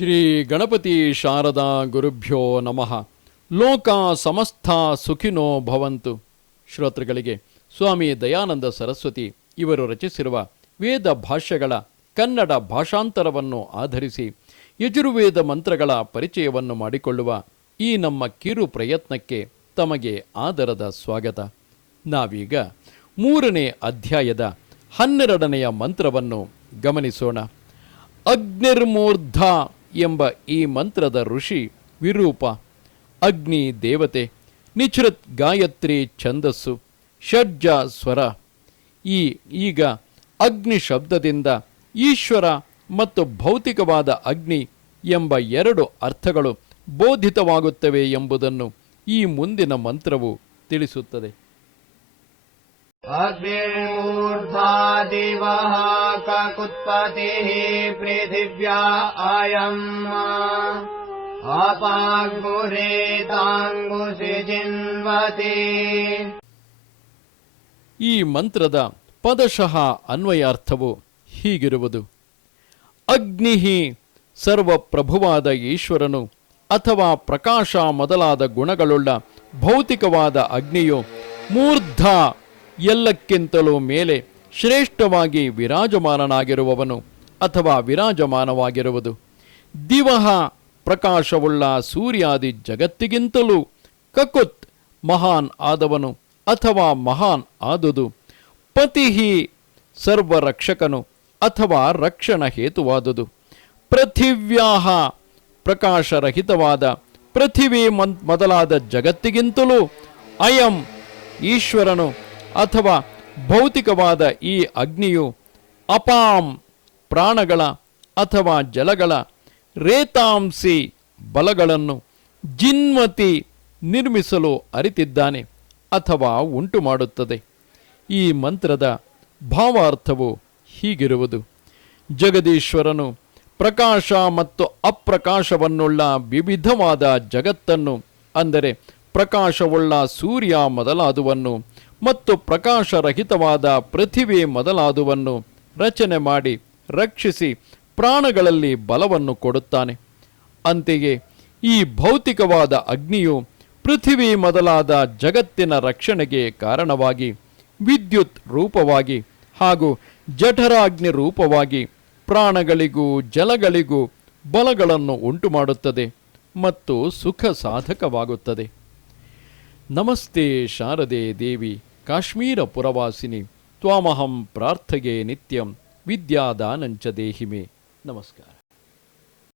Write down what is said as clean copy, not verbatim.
ಶ್ರೀ ಗಣಪತಿ ಶಾರದಾ ಗುರುಭ್ಯೋ ನಮಃ. ಲೋಕ ಸಮಸ್ತ ಸುಖಿನೋ ಭವಂತು. ಶ್ರೋತೃಗಳಿಗೆ ಸ್ವಾಮಿ ದಯಾನಂದ ಸರಸ್ವತಿ ಇವರು ರಚಿಸಿರುವ ವೇದ ಭಾಷ್ಯಗಳ ಕನ್ನಡ ಭಾಷಾಂತರವನ್ನು ಆಧರಿಸಿ ಯಜುರ್ವೇದ ಮಂತ್ರಗಳ ಪರಿಚಯವನ್ನು ಮಾಡಿಕೊಳ್ಳುವ ಈ ನಮ್ಮ ಕಿರು ಪ್ರಯತ್ನಕ್ಕೆ ತಮಗೆ ಆದರದ ಸ್ವಾಗತ. ನಾವೀಗ 3ನೇ ಅಧ್ಯಾಯದ 12ನೆಯ ಮಂತ್ರವನ್ನು ಗಮನಿಸೋಣ. ಅಗ್ನಿರ್ಮೂರ್ಧ ಎಂಬ ಈ ಮಂತ್ರದ ಋಷಿ ವಿರೂಪ. ಅಗ್ನಿ ದೇವತೆ, ನಿಚ್ಛೃತ್ ಗಾಯತ್ರಿ ಛಂದಸ್ಸು, ಷಡ್ಜ ಸ್ವರ. ಈಗ ಅಗ್ನಿ ಶಬ್ದದಿಂದ ಈಶ್ವರ ಮತ್ತು ಭೌತಿಕವಾದ ಅಗ್ನಿ ಎಂಬ 2 ಅರ್ಥಗಳು ಬೋಧಿತವಾಗುತ್ತವೆ ಎಂಬುದನ್ನು ಈ ಮುಂದಿನ ಮಂತ್ರವು ತಿಳಿಸುತ್ತದೆ. ಅಗ್ನಿರ್ಮೂರ್ಧಾ ದಿವಃ ಕಕುತ್ಪತಿಃ ಪೃಥಿವ್ಯಾ ಅಯಂ ಅಪಾಗ್ಮುರೇತಾಂಗುಷಿ ಜಿನ್ವತಿ. ಈ ಮಂತ್ರದ ಪದಶಃ ಅನ್ವಯಾರ್ಥವು ಹೀಗಿರುವುದು: ಅಗ್ನಿಃ ಸರ್ವಪ್ರಭುವಾದ ಈಶ್ವರನು ಅಥವಾ ಪ್ರಕಾಶ ಮೊದಲಾದ ಗುಣಗಳುಳ್ಳ ಭೌತಿಕವಾದ ಅಗ್ನಿಯು ಮೂರ್ಧ ಎಲ್ಲಕ್ಕಿಂತಲೂ ಮೇಲೆ ಶ್ರೇಷ್ಠವಾಗಿ ವಿರಾಜಮಾನನಾಗಿರುವವನು ಅಥವಾ ವಿರಾಜಮಾನವಾಗಿರುವುದು. ದಿವಹ ಪ್ರಕಾಶವುಳ್ಳ ಸೂರ್ಯಾದಿ ಜಗತ್ತಿಗಿಂತಲೂ ಕಕುತ್ ಮಹಾನ್ ಆದವನು ಅಥವಾ ಮಹಾನ್ ಆದುದು. ಪತಿಹಿ ಸರ್ವರಕ್ಷಕನು ಅಥವಾ ರಕ್ಷಣ ಹೇತುವಾದುದು. ಪೃಥಿವ್ಯಾಹ ಪ್ರಕಾಶರಹಿತವಾದ ಪೃಥಿವಿ ಮೊದಲಾದ ಜಗತ್ತಿಗಿಂತಲೂ ಅಯಂ ಈಶ್ವರನು ಅಥವಾ ಭೌತಿಕವಾದ ಈ ಅಗ್ನಿಯು ಅಪಾಂ ಪ್ರಾಣಗಳ ಅಥವಾ ಜಲಗಳ, ರೇತಾಂಸಿ ಬಲಗಳನ್ನು, ಜಿನ್ಮತಿ ನಿರ್ಮಿಸಲು ಅರಿತಿದ್ದಾನೆ ಅಥವಾ ಉಂಟು ಮಾಡುತ್ತದೆ. ಈ ಮಂತ್ರದ ಭಾವಾರ್ಥವು ಹೀಗಿರುವುದು: ಜಗದೀಶ್ವರನು ಪ್ರಕಾಶ ಮತ್ತು ಅಪ್ರಕಾಶವನ್ನುಳ್ಳ ವಿವಿಧವಾದ ಜಗತ್ತನ್ನು, ಅಂದರೆ ಪ್ರಕಾಶವುಳ್ಳ ಸೂರ್ಯ ಮೊದಲಾದುವನ್ನು ಮತ್ತು ಪ್ರಕಾಶರಹಿತವಾದ ಪೃಥಿವಿ ಮೊದಲಾದುವನ್ನು ರಚನೆ ಮಾಡಿ ರಕ್ಷಿಸಿ ಪ್ರಾಣಗಳಲ್ಲಿ ಬಲವನ್ನು ಕೊಡುತ್ತಾನೆ. ಅಂತೆಯೇ ಈ ಭೌತಿಕವಾದ ಅಗ್ನಿಯು ಪೃಥಿವಿ ಮೊದಲಾದ ಜಗತ್ತಿನ ರಕ್ಷಣೆಗೆ ಕಾರಣವಾಗಿ ವಿದ್ಯುತ್ ರೂಪವಾಗಿ ಹಾಗೂ ಜಠರಾಗ್ನಿ ರೂಪವಾಗಿ ಪ್ರಾಣಗಳಿಗೂ ಜಲಗಳಿಗೂ ಬಲಗಳನ್ನು ಉಂಟುಮಾಡುತ್ತದೆ ಮತ್ತು ಸುಖ ಸಾಧಕವಾಗುತ್ತದೆ. ನಮಸ್ತೆ ಶಾರದೆ ದೇವಿ ಕಾಶ್ಮೀರ ಪುರವಾಸಿನಿ ತ್ವಾಮಹಂ ಪ್ರಾರ್ಥಗೆ ನಿತ್ಯಂ ವಿದ್ಯಾದಾನಂಚ ದೇಹಿಮೆ. ನಮಸ್ಕಾರ.